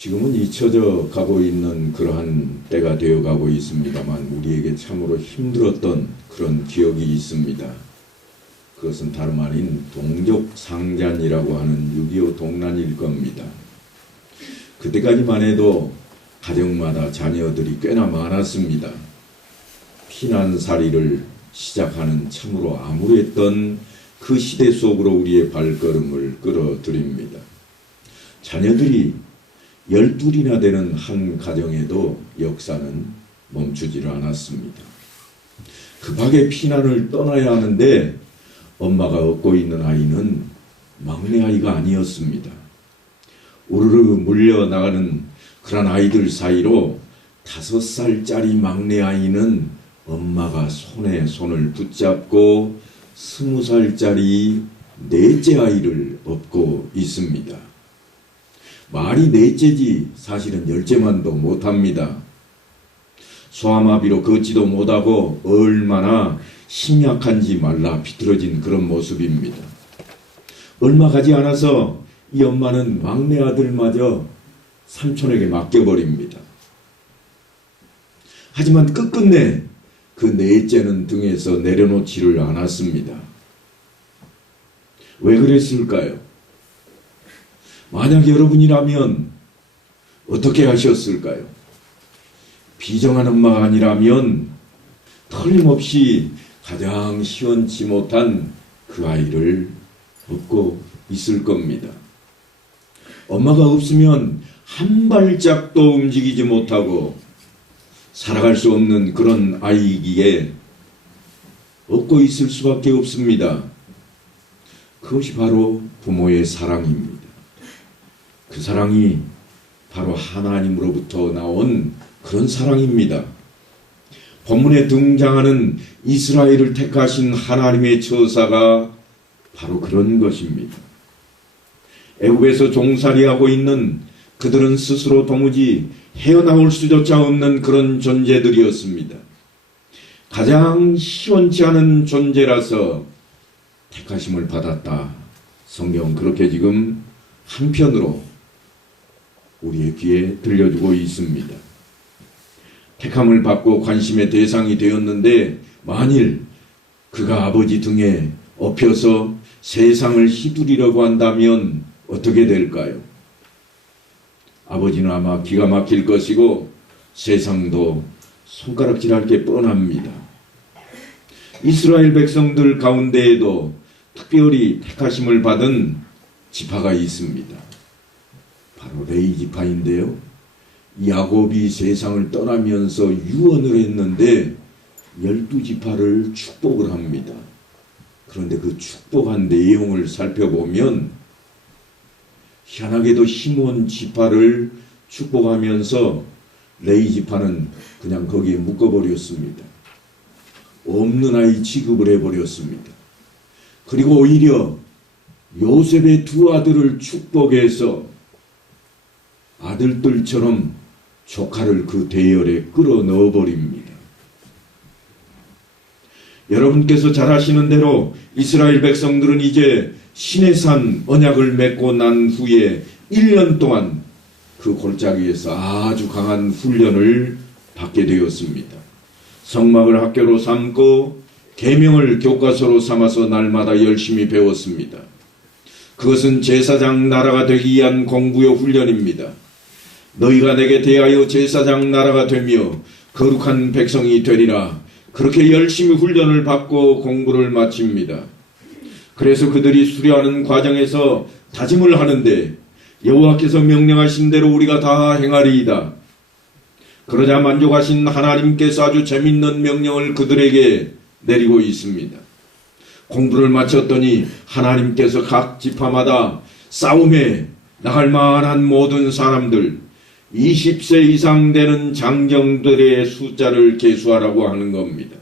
지금은 잊혀져 가고 있는 그러한 때가 되어 가고 있습니다만 우리에게 참으로 힘들었던 그런 기억이 있습니다. 그것은 다름 아닌 동족상잔이라고 하는 6.25 동란일 겁니다. 그때까지만 해도 가정마다 자녀들이 꽤나 많았습니다. 피난살이를 시작하는 참으로 암울했던 그 시대 속으로 우리의 발걸음을 끌어들입니다. 자녀들이 12이나 되는 한 가정에도 역사는 멈추지를 않았습니다. 급하게 피난을 떠나야 하는데 엄마가 업고 있는 아이는 막내 아이가 아니었습니다. 우르르 물려나가는 그런 아이들 사이로 5살짜리 막내 아이는 엄마가 손에 손을 붙잡고 20살짜리 넷째 아이를 업고 있습니다. 말이 넷째지 사실은 열째만도 못합니다. 소아마비로 걷지도 못하고 얼마나 힘이 약한지 말라 비틀어진 그런 모습입니다. 얼마 가지 않아서 이 엄마는 막내 아들마저 삼촌에게 맡겨버립니다. 하지만 끝끝내 그 넷째는 등에서 내려놓지를 않았습니다. 왜 그랬을까요? 만약 여러분이라면 어떻게 하셨을까요? 비정한 엄마가 아니라면 틀림없이 가장 시원치 못한 그 아이를 업고 있을 겁니다. 엄마가 없으면 한 발짝도 움직이지 못하고 살아갈 수 없는 그런 아이이기에 업고 있을 수밖에 없습니다. 그것이 바로 부모의 사랑입니다. 그 사랑이 바로 하나님으로부터 나온 그런 사랑입니다. 본문에 등장하는 이스라엘을 택하신 하나님의 처사가 바로 그런 것입니다. 애굽에서 종살이하고 있는 그들은 스스로 도무지 헤어나올 수조차 없는 그런 존재들이었습니다. 가장 시원치 않은 존재라서 택하심을 받았다. 성경은 그렇게 지금 한편으로 우리의 귀에 들려주고 있습니다. 택함을 받고 관심의 대상이 되었는데 만일 그가 아버지 등에 업혀서 세상을 휘두르려고 한다면 어떻게 될까요? 아버지는 아마 기가 막힐 것이고 세상도 손가락질할 게 뻔합니다. 이스라엘 백성들 가운데에도 특별히 택하심을 받은 지파가 있습니다. 바로 레위 지파인데요. 야곱이 세상을 떠나면서 유언을 했는데 12지파를 축복을 합니다. 그런데 그 축복한 내용을 살펴보면 희한하게도 시몬 지파를 축복하면서 레위 지파는 그냥 거기에 묶어버렸습니다. 없는 아이 취급을 해버렸습니다. 그리고 오히려 요셉의 두 아들을 축복해서 아들들처럼 조카를 그 대열에 끌어넣어 버립니다. 여러분께서 잘 아시는 대로 이스라엘 백성들은 이제 시내산 언약을 맺고 난 후에 1년 동안 그 골짜기에서 아주 강한 훈련을 받게 되었습니다. 성막을 학교로 삼고 계명을 교과서로 삼아서 날마다 열심히 배웠습니다. 그것은 제사장 나라가 되기 위한 공부요 훈련입니다. 너희가 내게 대하여 제사장 나라가 되며 거룩한 백성이 되리라. 그렇게 열심히 훈련을 받고 공부를 마칩니다. 그래서 그들이 수료하는 과정에서 다짐을 하는데 여호와께서 명령하신 대로 우리가 다 행하리이다. 그러자 만족하신 하나님께서 아주 재밌는 명령을 그들에게 내리고 있습니다. 공부를 마쳤더니 하나님께서 각 지파마다 싸움에 나갈 만한 모든 사람들 20세 이상 되는 장정들의 숫자를 계수하라고 하는 겁니다.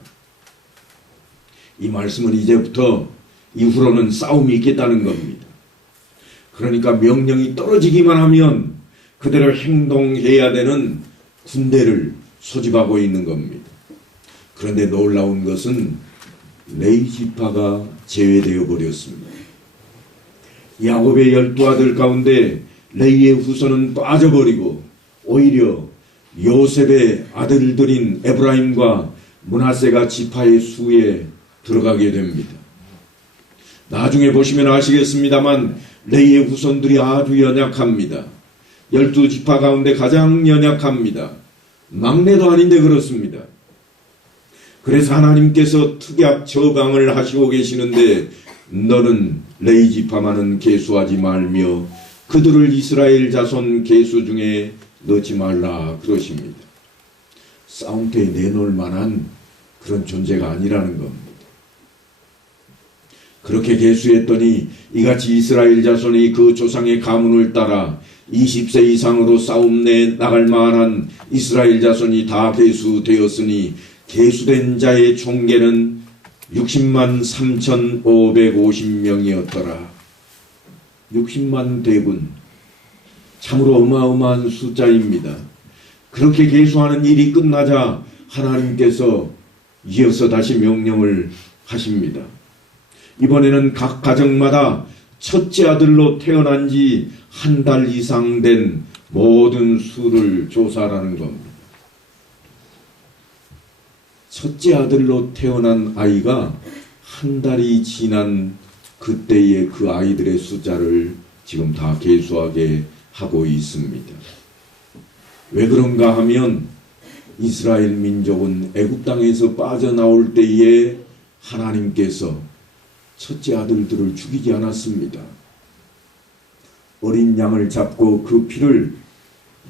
이 말씀은 이제부터 이후로는 싸움이 있겠다는 겁니다. 그러니까 명령이 떨어지기만 하면 그대로 행동해야 되는 군대를 소집하고 있는 겁니다. 그런데 놀라운 것은 레위 지파가 제외되어 버렸습니다. 야곱의 12아들 가운데 레위의 후손은 빠져버리고 오히려 요셉의 아들들인 에브라임과 므낫세가 지파의 수에 들어가게 됩니다. 나중에 보시면 아시겠습니다만 레위의 후손들이 아주 연약합니다. 12지파 가운데 가장 연약합니다. 막내도 아닌데 그렇습니다. 그래서 하나님께서 특약 저강을 하시고 계시는데 너는 레위 지파만은 계수하지 말며 그들을 이스라엘 자손 계수 중에 넣지 말라 그러십니다. 싸움터에 내놓을 만한 그런 존재가 아니라는 겁니다. 그렇게 계수했더니 이같이 이스라엘 자손이 그 조상의 가문을 따라 20세 이상으로 싸움내 나갈 만한 이스라엘 자손이 다 계수되었으니 계수된 자의 총계는 60만 3,550명이었더라. 60만 대군, 참으로 어마어마한 숫자입니다. 그렇게 계수하는 일이 끝나자 하나님께서 이어서 다시 명령을 하십니다. 이번에는 각 가정마다 첫째 아들로 태어난 지 한 달 이상 된 모든 수를 조사하라는 겁니다. 첫째 아들로 태어난 아이가 한 달이 지난 그때의 그 아이들의 숫자를 지금 다 계수하게 하고 있습니다. 왜 그런가 하면 이스라엘 민족은 애굽 땅에서 빠져나올 때에 하나님께서 첫째 아들들을 죽이지 않았습니다. 어린 양을 잡고 그 피를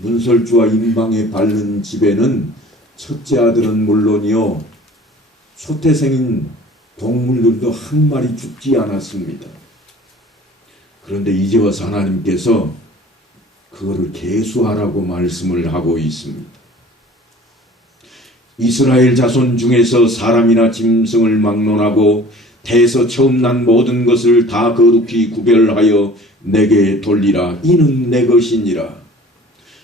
문설주와 임방에 바른 집에는 첫째 아들은 물론이요 초태생인 동물들도 한 마리 죽지 않았습니다. 그런데 이제 와서 하나님께서 그거를 계수하라고 말씀을 하고 있습니다. 이스라엘 자손 중에서 사람이나 짐승을 막론하고 태에서 처음 난 모든 것을 다 거룩히 구별하여 내게 돌리라. 이는 내 것이니라.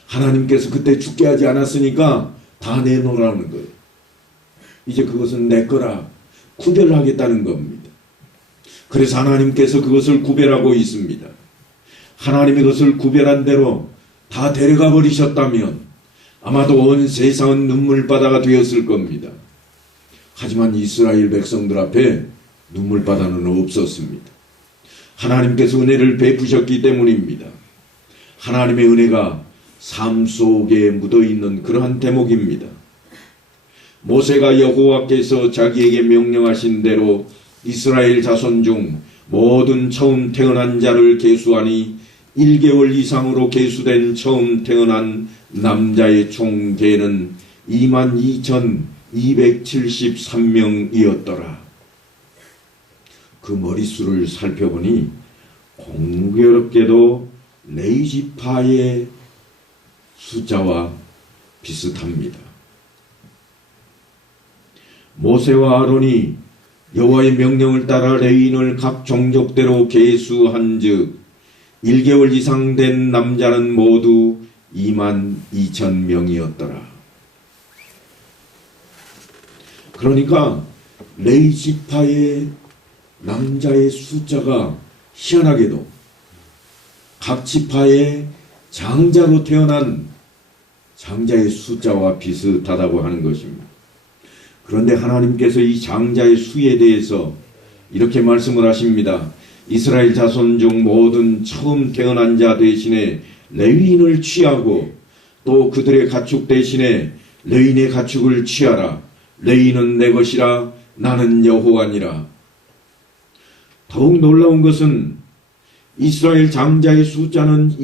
하나님께서 그때 죽게 하지 않았으니까 다 내놓으라는 거예요. 이제 그것은 내 거라 구별하겠다는 겁니다. 그래서 하나님께서 그것을 구별하고 있습니다. 하나님이 그것을 구별한 대로 다 데려가 버리셨다면 아마도 온 세상은 눈물바다가 되었을 겁니다. 하지만 이스라엘 백성들 앞에 눈물바다는 없었습니다. 하나님께서 은혜를 베푸셨기 때문입니다. 하나님의 은혜가 삶 속에 묻어있는 그러한 대목입니다. 모세가 여호와께서 자기에게 명령하신 대로 이스라엘 자손 중 모든 처음 태어난 자를 계수하니 1개월 이상으로 계수된 처음 태어난 남자의 총 계는 22,273명이었더라. 그 머릿수를 살펴보니 공교롭게도 레위 지파의 숫자와 비슷합니다. 모세와 아론이 여호와의 명령을 따라 레위인을 각 종족대로 계수한즉 1개월 이상 된 남자는 모두 22,000명이었더라. 그러니까 레위 지파의 남자의 숫자가 희한하게도 각 지파의 장자로 태어난 장자의 숫자와 비슷하다고 하는 것입니다. 그런데 하나님께서 이 장자의 수에 대해서 이렇게 말씀을 하십니다. 이스라엘 자손 중 모든 처음 태어난 자 대신에 레위인을 취하고 또 그들의 가축 대신에 레위인의 가축을 취하라. 레위인은 내 것이라 나는 여호와니라. 더욱 놀라운 것은 이스라엘 장자의 숫자는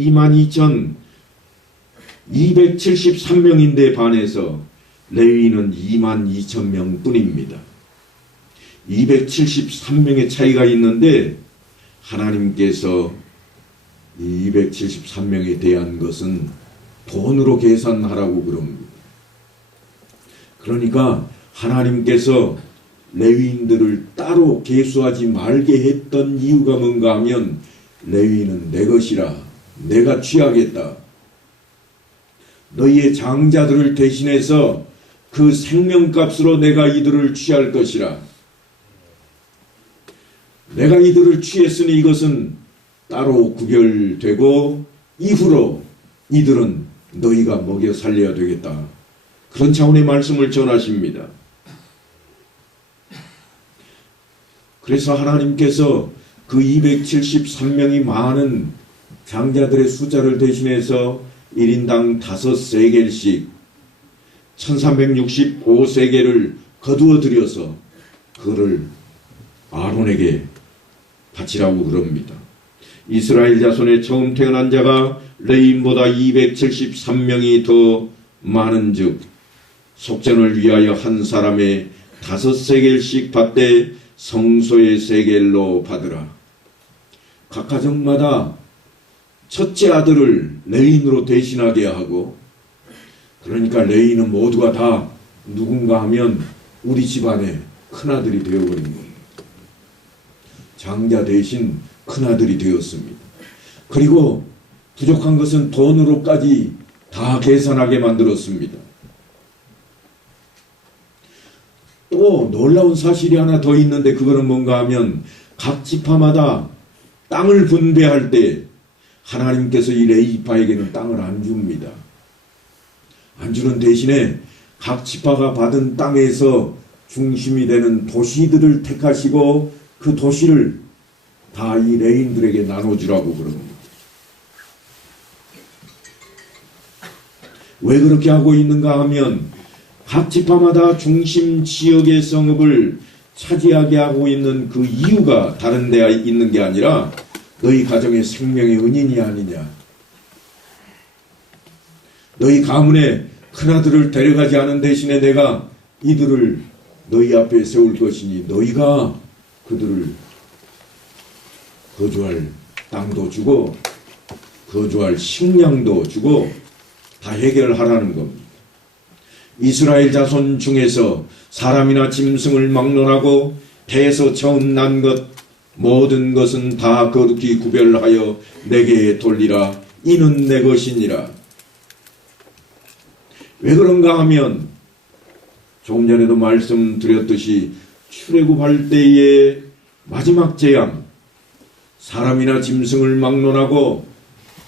22,273명인데 반해서 레위인은 22,000명 뿐입니다. 273명의 차이가 있는데 하나님께서 273명에 대한 것은 돈으로 계산하라고 그럽니다. 그러니까 하나님께서 레위인들을 따로 계수하지 말게 했던 이유가 뭔가 하면 레위인은 내 것이라 내가 취하겠다. 너희의 장자들을 대신해서 그 생명값으로 내가 이들을 취할 것이라. 내가 이들을 취했으니 이것은 따로 구별되고 이후로 이들은 너희가 먹여 살려야 되겠다. 그런 차원의 말씀을 전하십니다. 그래서 하나님께서 그 273명이 많은 장자들의 숫자를 대신해서 1인당 5세겔씩 1365세겔을 거두어 들여서 그를 아론에게 바치라고 그럽니다. 이스라엘 자손의 처음 태어난 자가 레인보다 273명이 더 많은 즉 속전을 위하여 한 사람의 5세겔씩 받되 성소의 세겔로 받으라. 각 가정마다 첫째 아들을 레인으로 대신하게 하고, 그러니까 레인은 모두가 다 누군가 하면 우리 집안의 큰아들이 되어버린 거예요. 장자 대신 큰아들이 되었습니다. 그리고 부족한 것은 돈으로까지 다 계산하게 만들었습니다. 또 놀라운 사실이 하나 더 있는데 그거는 뭔가 하면 각 지파마다 땅을 분배할 때 하나님께서 이 레위지파에게는 땅을 안 줍니다. 안 주는 대신에 각 지파가 받은 땅에서 중심이 되는 도시들을 택하시고 그 도시를 다 이 레인들에게 나눠주라고 그럽니다. 왜 그렇게 하고 있는가 하면 각 지파마다 중심 지역의 성읍을 차지하게 하고 있는 그 이유가 다른 데 있는 게 아니라 너희 가정의 생명의 은인이 아니냐. 너희 가문에 큰아들을 데려가지 않은 대신에 내가 이들을 너희 앞에 세울 것이니 너희가 그들을 거주할 땅도 주고 거주할 식량도 주고 다 해결하라는 겁니다. 이스라엘 자손 중에서 사람이나 짐승을 막론하고 태에서 처음 난 것 모든 것은 다 거룩히 구별하여 내게 돌리라. 이는 내 것이니라. 왜 그런가 하면 조금 전에도 말씀드렸듯이 출애굽할 때의 마지막 재앙, 사람이나 짐승을 막론하고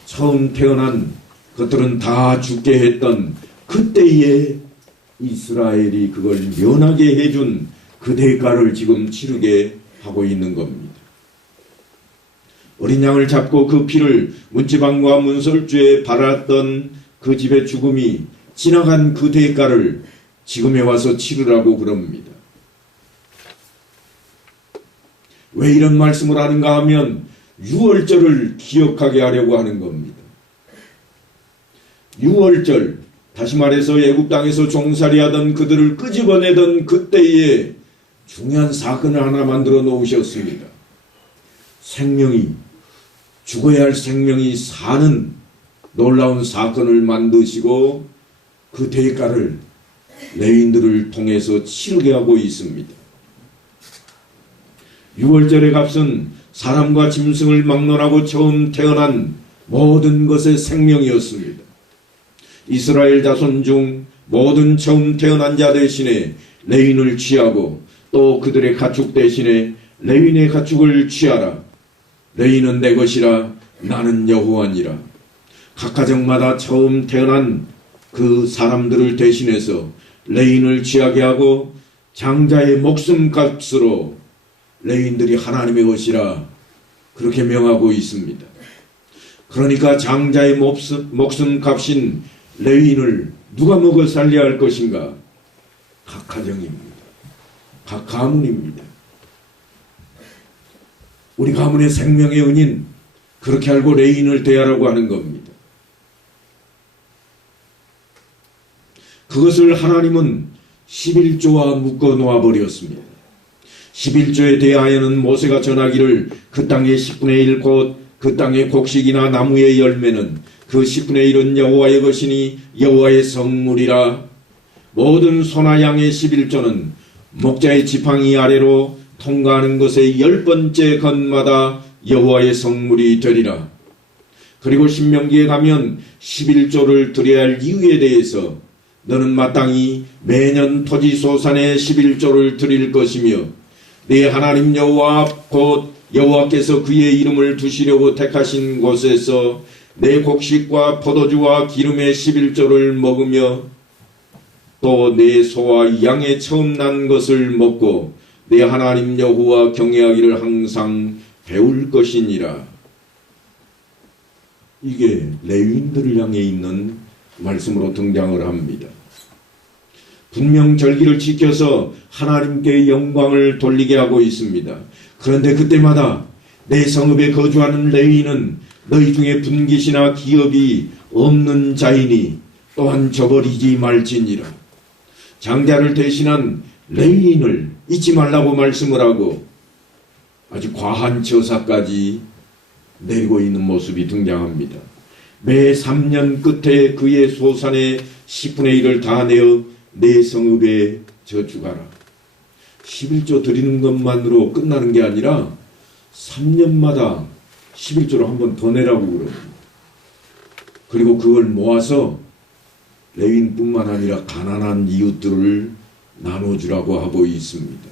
처음 태어난 것들은 다 죽게 했던 그때에 이스라엘이 그걸 면하게 해준 그 대가를 지금 치르게 하고 있는 겁니다. 어린 양을 잡고 그 피를 문지방과 문설주에 발랐던 그 집의 죽음이 지나간 그 대가를 지금에 와서 치르라고 그럽니다. 왜 이런 말씀을 하는가 하면 유월절을 기억하게 하려고 하는 겁니다. 유월절, 다시 말해서 애굽 땅에서 종살이하던 그들을 끄집어내던 그때에 중요한 사건을 하나 만들어 놓으셨습니다. 죽어야 할 생명이 사는 놀라운 사건을 만드시고 그 대가를 레위인들을 통해서 치르게 하고 있습니다. 유월절의 값은 사람과 짐승을 막론하고 처음 태어난 모든 것의 생명이었습니다. 이스라엘 자손 중 모든 처음 태어난 자 대신에 레위인을 취하고 또 그들의 가축 대신에 레위인의 가축을 취하라. 레위인은 내 것이라. 나는 여호와니라. 각 가정마다 처음 태어난 그 사람들을 대신해서 레위인을 취하게 하고 장자의 목숨값으로 레위인들이 하나님의 것이라 그렇게 명하고 있습니다. 그러니까 장자의 목숨값인 레위인을 누가 먹어 살려야 할 것인가? 각 가정입니다. 각 가문입니다. 우리 가문의 생명의 은인 그렇게 알고 레위인을 대하라고 하는 겁니다. 그것을 하나님은 11조와 묶어 놓아버렸습니다. 11조에 대하여는 모세가 전하기를 그 땅의 10분의 1 곧 그 땅의 곡식이나 나무의 열매는 그 10분의 1은 여호와의 것이니 여호와의 성물이라. 모든 소나 양의 11조는 목자의 지팡이 아래로 통과하는 것의 10번째 건마다 여호와의 성물이 되리라. 그리고 신명기에 가면 11조를 드려야 할 이유에 대해서 너는 마땅히 매년 토지소산의 11조를 드릴 것이며 네 하나님 여호와 곧 여호와께서 그의 이름을 두시려고 택하신 곳에서 내 곡식과 포도주와 기름의 11조를 먹으며 또 내 소와 양의 처음 난 것을 먹고 내 하나님 여호와 경외하기를 항상 배울 것이니라. 이게 레위인들을 향해 있는 말씀으로 등장을 합니다. 분명 절기를 지켜서 하나님께 영광을 돌리게 하고 있습니다. 그런데 그때마다 내 성읍에 거주하는 레위인은 너희 중에 분깃이나 기업이 없는 자이니 또한 저버리지 말지니라. 장자를 대신한 레위인을 잊지 말라고 말씀을 하고 아주 과한 처사까지 내리고 있는 모습이 등장합니다. 매 3년 끝에 그의 소산의 10분의 1을 다 내어 내 성읍에 저축하라. 11조 드리는 것만으로 끝나는 게 아니라 3년마다 11조를 한 번 더 내라고 그럽니다. 그리고 그걸 모아서 레위인뿐만 아니라 가난한 이웃들을 나눠주라고 하고 있습니다.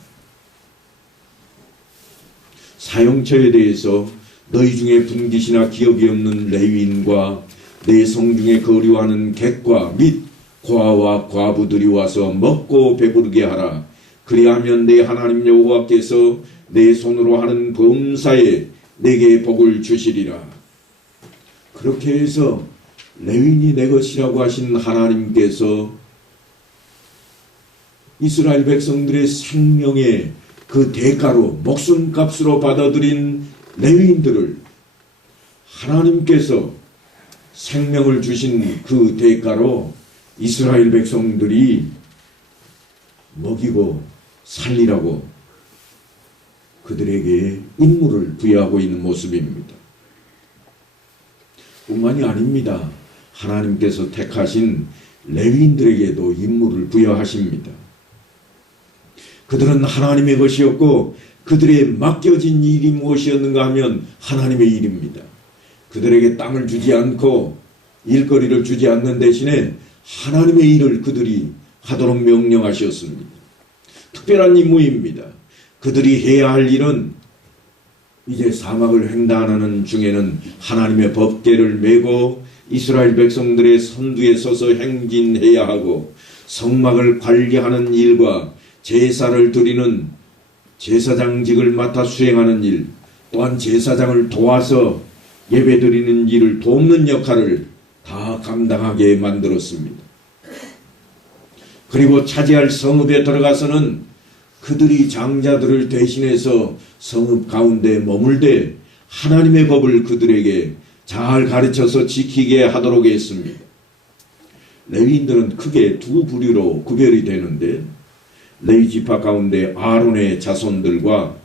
사용처에 대해서 너희 중에 분깃이나 기업이 없는 레위인과 내 성 중에 거류하는 객과 및 고아와 과부들이 와서 먹고 배부르게 하라. 그리하면 내 하나님 여호와께서 내 손으로 하는 범사에 내게 복을 주시리라. 그렇게 해서 레위인이 내 것이라고 하신 하나님께서 이스라엘 백성들의 생명의 그 대가로 목숨값으로 받아들인 레위인들을 하나님께서 생명을 주신 그 대가로 이스라엘 백성들이 먹이고 살리라고 그들에게 임무를 부여하고 있는 모습입니다. 뿐만이 아닙니다. 하나님께서 택하신 레위인들에게도 임무를 부여하십니다. 그들은 하나님의 것이었고 그들의 맡겨진 일이 무엇이었는가 하면 하나님의 일입니다. 그들에게 땅을 주지 않고 일거리를 주지 않는 대신에 하나님의 일을 그들이 하도록 명령하셨습니다. 특별한 임무입니다. 그들이 해야 할 일은 이제 사막을 횡단하는 중에는 하나님의 법궤를 메고 이스라엘 백성들의 선두에 서서 행진해야 하고 성막을 관리하는 일과 제사를 드리는 제사장직을 맡아 수행하는 일, 또한 제사장을 도와서 예배드리는 일을 돕는 역할을 다 감당하게 만들었습니다. 그리고 차지할 성읍에 들어가서는 그들이 장자들을 대신해서 성읍 가운데 머물되 하나님의 법을 그들에게 잘 가르쳐서 지키게 하도록 했습니다. 레위인들은 크게 두 부류로 구별이 되는데 레위 지파 가운데 아론의 자손들과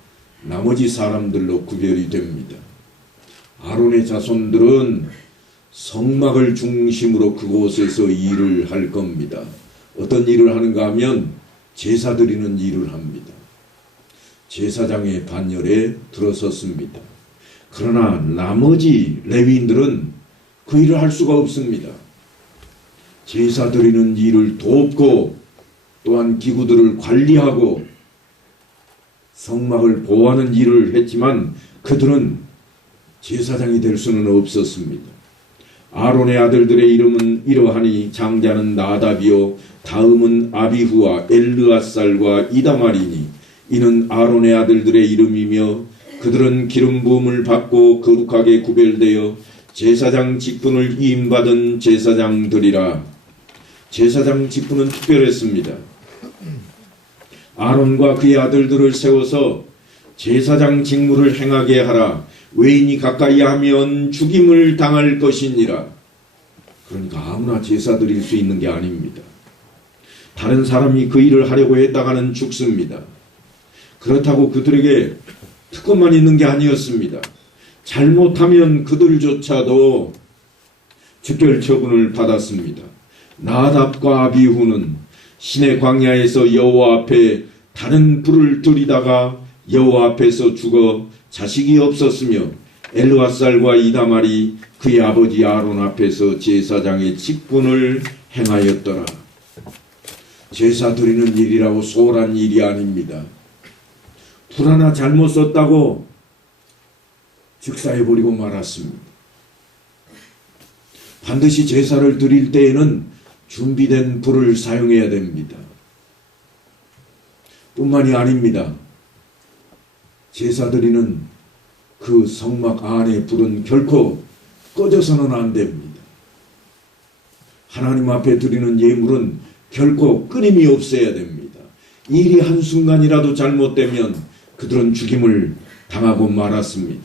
나머지 사람들로 구별이 됩니다. 아론의 자손들은 성막을 중심으로 그곳에서 일을 할 겁니다. 어떤 일을 하는가 하면 제사 드리는 일을 합니다. 제사장의 반열에 들어섰습니다. 그러나 나머지 레위인들은 그 일을 할 수가 없습니다. 제사 드리는 일을 돕고 또한 기구들을 관리하고 성막을 보호하는 일을 했지만 그들은 제사장이 될 수는 없었습니다. 아론의 아들들의 이름은 이러하니 장자는 나답이요 다음은 아비후와 엘르앗살과 이다말이니 이는 아론의 아들들의 이름이며 그들은 기름 부음을 받고 거룩하게 구별되어 제사장 직분을 위임받은 제사장들이라. 제사장 직분은 특별했습니다. 아론과 그의 아들들을 세워서 제사장 직무를 행하게 하라. 외인이 가까이 하면 죽임을 당할 것이니라. 그러니까 아무나 제사 드릴 수 있는 게 아닙니다. 다른 사람이 그 일을 하려고 했다가는 죽습니다. 그렇다고 그들에게 특권만 있는 게 아니었습니다. 잘못하면 그들조차도 즉결 처분을 받았습니다. 나답과 아비후는 신의 광야에서 여호와 앞에 다른 불을 들이다가 여호와 앞에서 죽어 자식이 없었으며 엘르앗살과 이다말이 그의 아버지 아론 앞에서 제사장의 직분을 행하였더라. 제사 드리는 일이라고 소홀한 일이 아닙니다. 불 하나 잘못 썼다고 즉사해버리고 말았습니다. 반드시 제사를 드릴 때에는 준비된 불을 사용해야 됩니다. 뿐만이 아닙니다. 제사 드리는 그 성막 안의 불은 결코 꺼져서는 안 됩니다. 하나님 앞에 드리는 예물은 결코 끊임이 없어야 됩니다. 일이 한순간이라도 잘못되면 그들은 죽임을 당하고 말았습니다.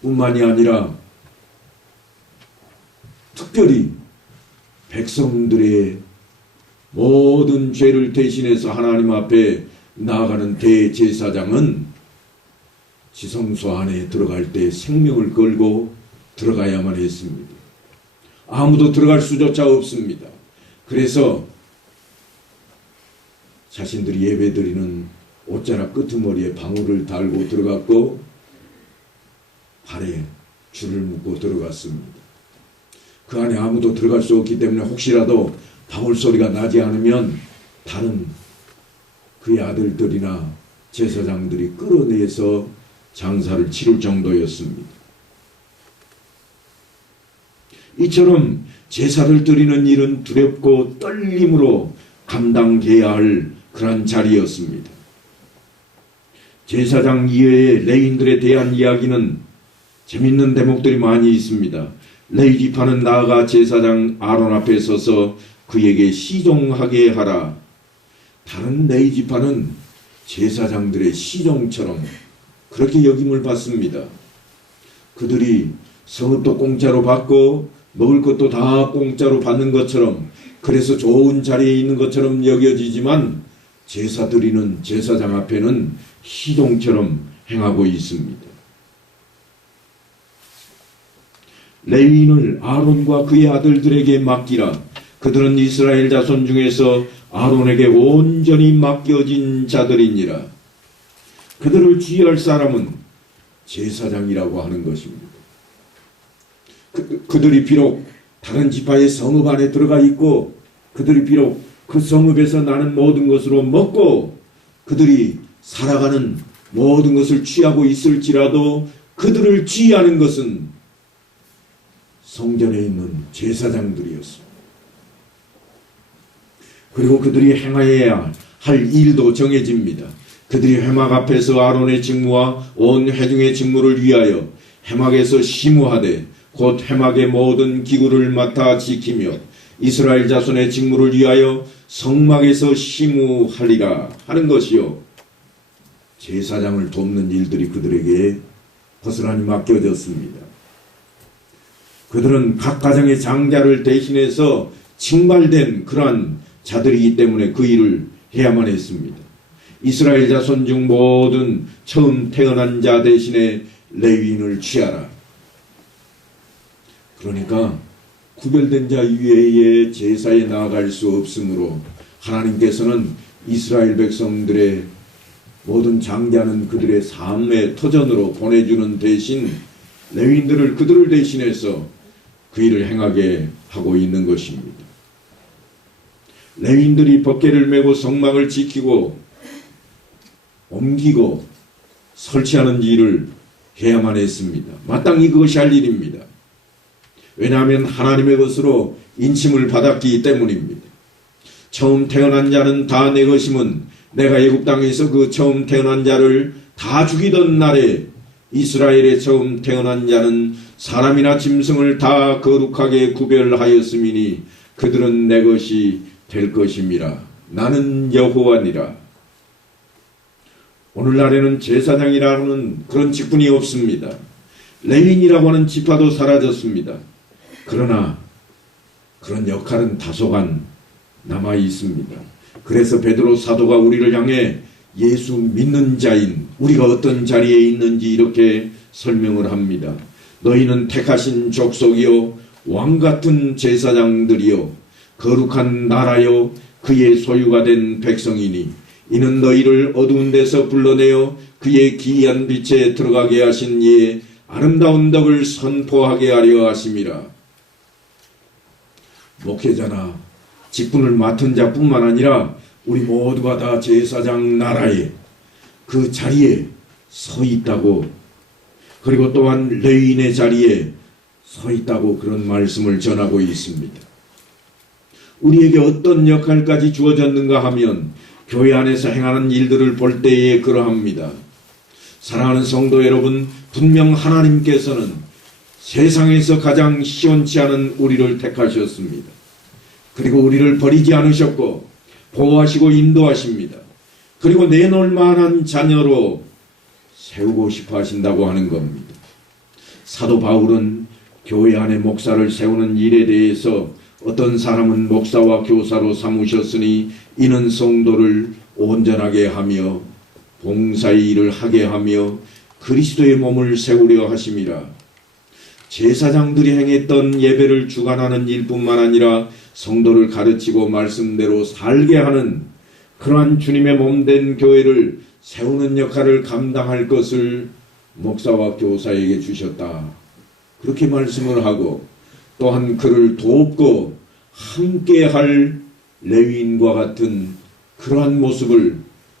뿐만이 아니라 특별히 백성들의 모든 죄를 대신해서 하나님 앞에 나아가는 대제사장은 지성소 안에 들어갈 때 생명을 걸고 들어가야만 했습니다. 아무도 들어갈 수조차 없습니다. 그래서 자신들이 예배드리는 옷자락 끄트머리에 방울을 달고 들어갔고 발에 줄을 묶고 들어갔습니다. 그 안에 아무도 들어갈 수 없기 때문에 혹시라도 방울 소리가 나지 않으면 다른 그의 아들들이나 제사장들이 끌어내서 장사를 치를 정도였습니다. 이처럼 제사를 드리는 일은 두렵고 떨림으로 감당해야 할 그런 자리였습니다. 제사장 이외의 레위인들에 대한 이야기는 재밌는 대목들이 많이 있습니다. 레위 지파는 나아가 제사장 아론 앞에 서서 그에게 시종하게 하라. 다른 레위 지파는 제사장들의 시종처럼 그렇게 여김을 받습니다. 그들이 성읍도 공짜로 받고 먹을 것도 다 공짜로 받는 것처럼, 그래서 좋은 자리에 있는 것처럼 여겨지지만 제사 드리는 제사장 앞에는 시종처럼 행하고 있습니다. 레위인을 아론과 그의 아들들에게 맡기라. 그들은 이스라엘 자손 중에서 아론에게 온전히 맡겨진 자들이니라. 그들을 지휘할 사람은 제사장이라고 하는 것입니다. 그들이 비록 다른 지파의 성읍 안에 들어가 있고, 그들이 비록 그 성읍에서 나는 모든 것으로 먹고 그들이 살아가는 모든 것을 취하고 있을지라도 그들을 지휘하는 것은 성전에 있는 제사장들이었습니다. 그리고 그들이 행하여야 할 일도 정해집니다. 그들이 회막 앞에서 아론의 직무와 온 회중의 직무를 위하여 회막에서 심우하되 곧 회막의 모든 기구를 맡아 지키며 이스라엘 자손의 직무를 위하여 성막에서 심우하리라 하는 것이요, 제사장을 돕는 일들이 그들에게 고스란히 맡겨졌습니다. 그들은 각 가정의 장자를 대신해서 징발된 그러한 자들이기 때문에 그 일을 해야만 했습니다. 이스라엘 자손 중 모든 처음 태어난 자 대신에 레위인을 취하라. 그러니까 구별된 자 이외에 제사에 나아갈 수 없으므로 하나님께서는 이스라엘 백성들의 모든 장자는 그들의 삶의 터전으로 보내주는 대신 레위인들을 그들을 대신해서 그 일을 행하게 하고 있는 것입니다. 레위인들이 법궤를 메고 성막을 지키고 옮기고 설치하는 일을 해야만 했습니다. 마땅히 그것이 할 일입니다. 왜냐하면 하나님의 것으로 인침을 받았기 때문입니다. 처음 태어난 자는 다 내 것임은 내가 애굽 땅에서 그 처음 태어난 자를 다 죽이던 날에 이스라엘의 처음 태어난 자는 사람이나 짐승을 다 거룩하게 구별하였음이니 그들은 내 것이 될 것임이라. 나는 여호와니라. 오늘날에는 제사장이라는 그런 직분이 없습니다. 레위인이라고 하는 지파도 사라졌습니다. 그러나 그런 역할은 다소간 남아 있습니다. 그래서 베드로 사도가 우리를 향해 예수 믿는 자인 우리가 어떤 자리에 있는지 이렇게 설명을 합니다. 너희는 택하신 족속이요 왕같은 제사장들이요 거룩한 나라요 그의 소유가 된 백성이니 이는 너희를 어두운 데서 불러내어 그의 기이한 빛에 들어가게 하신 이의 아름다운 덕을 선포하게 하려 하심이라. 목회자나 직분을 맡은 자뿐만 아니라 우리 모두가 다 제사장 나라에 그 자리에 서 있다고, 그리고 또한 레위인의 자리에 서 있다고 그런 말씀을 전하고 있습니다. 우리에게 어떤 역할까지 주어졌는가 하면 교회 안에서 행하는 일들을 볼 때에 그러합니다. 사랑하는 성도 여러분, 분명 하나님께서는 세상에서 가장 시원치 않은 우리를 택하셨습니다. 그리고 우리를 버리지 않으셨고 보호하시고 인도하십니다. 그리고 내놓을 만한 자녀로 세우고 싶어 하신다고 하는 겁니다. 사도 바울은 교회 안에 목사를 세우는 일에 대해서 어떤 사람은 목사와 교사로 삼으셨으니 이는 성도를 온전하게 하며 봉사의 일을 하게 하며 그리스도의 몸을 세우려 하심이라. 제사장들이 행했던 예배를 주관하는 일뿐만 아니라 성도를 가르치고 말씀대로 살게 하는 그러한 주님의 몸된 교회를 세우는 역할을 감당할 것을 목사와 교사에게 주셨다. 그렇게 말씀을 하고 또한 그를 돕고 함께할 레위인과 같은 그러한 모습을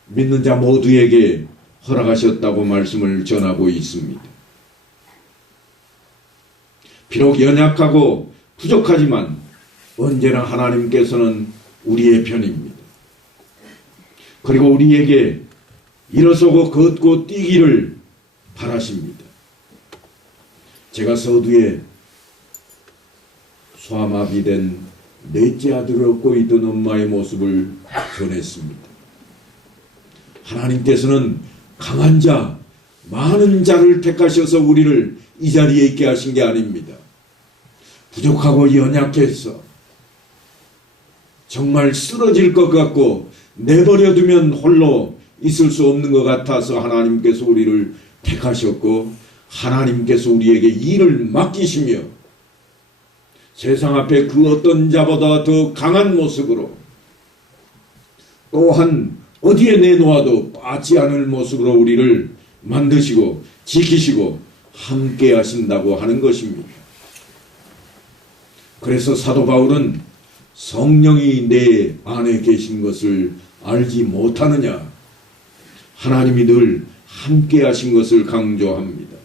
믿는 자 모두에게 허락하셨다고 말씀을 전하고 있습니다. 비록 연약하고 부족하지만 언제나 하나님께서는 우리의 편입니다. 그리고 우리에게 일어서고 걷고 뛰기를 바라십니다. 제가 서두에 소아마비된 넷째 아들을 얻고 있던 엄마의 모습을 전했습니다. 하나님께서는 강한 자, 많은 자를 택하셔서 우리를 이 자리에 있게 하신 게 아닙니다. 부족하고 연약해서 정말 쓰러질 것 같고 내버려두면 홀로 있을 수 없는 것 같아서 하나님께서 우리를 택하셨고 하나님께서 우리에게 일을 맡기시며 세상 앞에 그 어떤 자보다 더 강한 모습으로 또한 어디에 내놓아도 빠지 않을 모습으로 우리를 만드시고 지키시고 함께 하신다고 하는 것입니다. 그래서 사도 바울은 성령이 내 안에 계신 것을 알지 못하느냐, 하나님이 늘 함께 하신 것을 강조합니다.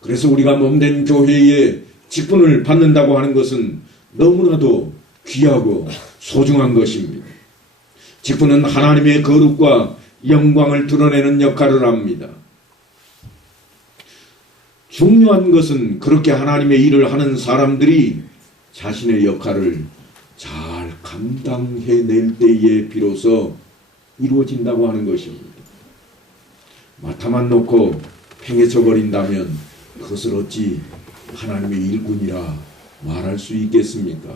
그래서 우리가 몸된 교회에 직분을 받는다고 하는 것은 너무나도 귀하고 소중한 것입니다. 직분은 하나님의 거룩과 영광을 드러내는 역할을 합니다. 중요한 것은 그렇게 하나님의 일을 하는 사람들이 자신의 역할을 잘 감당해낼 때에 비로소 이루어진다고 하는 것입니다. 맡아만 놓고 팽개쳐 버린다면 그것을 어찌 하나님의 일꾼이라 말할 수 있겠습니까?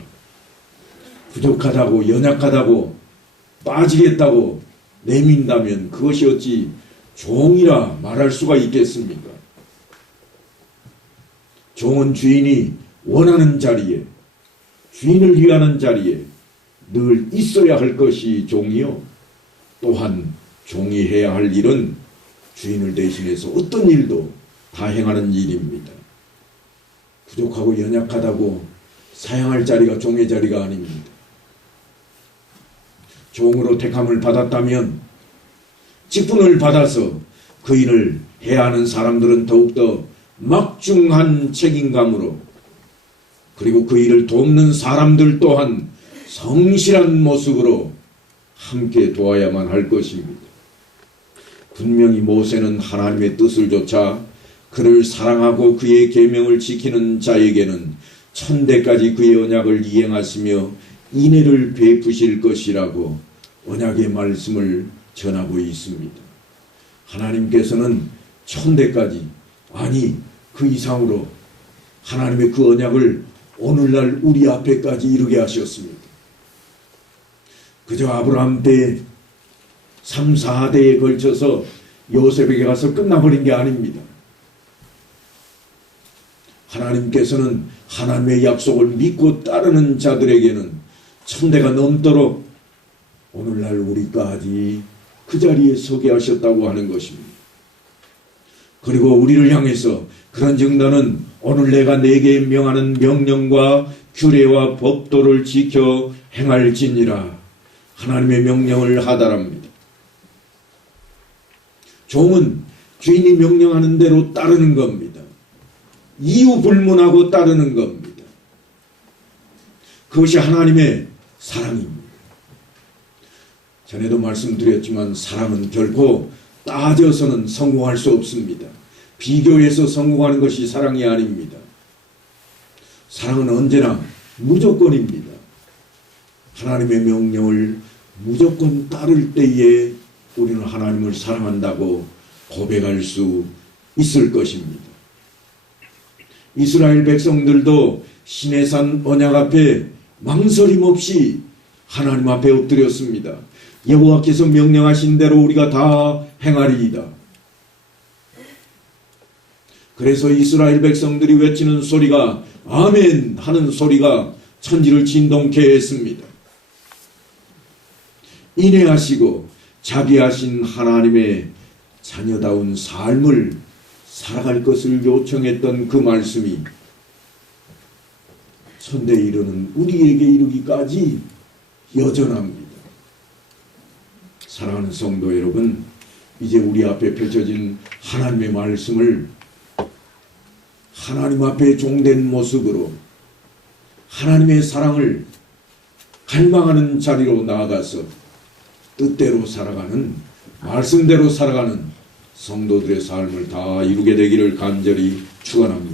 부족하다고 연약하다고 빠지겠다고 내민다면 그것이 어찌 종이라 말할 수가 있겠습니까? 종은 주인이 원하는 자리에, 주인을 위하는 자리에 늘 있어야 할 것이 종이요. 또한 종이 해야 할 일은 주인을 대신해서 어떤 일도 다 행하는 일입니다. 부족하고 연약하다고 사양할 자리가 종의 자리가 아닙니다. 종으로 택함을 받았다면 직분을 받아서 그 일을 해야 하는 사람들은 더욱더 막중한 책임감으로 그리고 그 일을 돕는 사람들 또한 성실한 모습으로 함께 도와야만 할 것입니다. 분명히 모세는 하나님의 뜻을 좇아 그를 사랑하고 그의 계명을 지키는 자에게는 천대까지 그의 언약을 이행하시며 인애를 베푸실 것이라고 언약의 말씀을 전하고 있습니다. 하나님께서는 천대까지 아니 그 이상으로 하나님의 그 언약을 오늘날 우리 앞에까지 이르게 하셨습니다. 그저 아브라함 때 3, 4대에 걸쳐서 요셉에게 가서 끝나버린 게 아닙니다. 하나님께서는 하나님의 약속을 믿고 따르는 자들에게는 천대가 넘도록 오늘날 우리까지 그 자리에 서게 하셨다고 하는 것입니다. 그리고 우리를 향해서 그런즉 너는 오늘 내가 네게 명하는 명령과 규례와 법도를 지켜 행할지니라 하나님의 명령을 하다랍니다. 종은 주인이 명령하는 대로 따르는 겁니다. 이유 불문하고 따르는 겁니다. 그것이 하나님의 사랑입니다. 전에도 말씀드렸지만 사랑은 결코 따져서는 성공할 수 없습니다. 비교해서 성공하는 것이 사랑이 아닙니다. 사랑은 언제나 무조건입니다. 하나님의 명령을 무조건 따를 때에 우리는 하나님을 사랑한다고 고백할 수 있을 것입니다. 이스라엘 백성들도 시내산 언약 앞에 망설임 없이 하나님 앞에 엎드렸습니다. 여호와께서 명령하신 대로 우리가 다 행하리이다. 그래서 이스라엘 백성들이 외치는 소리가 아멘 하는 소리가 천지를 진동케 했습니다. 인내하시고 자비하신 하나님의 자녀다운 삶을 살아갈 것을 요청했던 그 말씀이 천대에 이르는 우리에게 이르기까지 여전합니다. 사랑하는 성도 여러분, 이제 우리 앞에 펼쳐진 하나님의 말씀을 하나님 앞에 종된 모습으로 하나님의 사랑을 갈망하는 자리로 나아가서 뜻대로 살아가는, 말씀대로 살아가는 성도들의 삶을 다 이루게 되기를 간절히 축원합니다.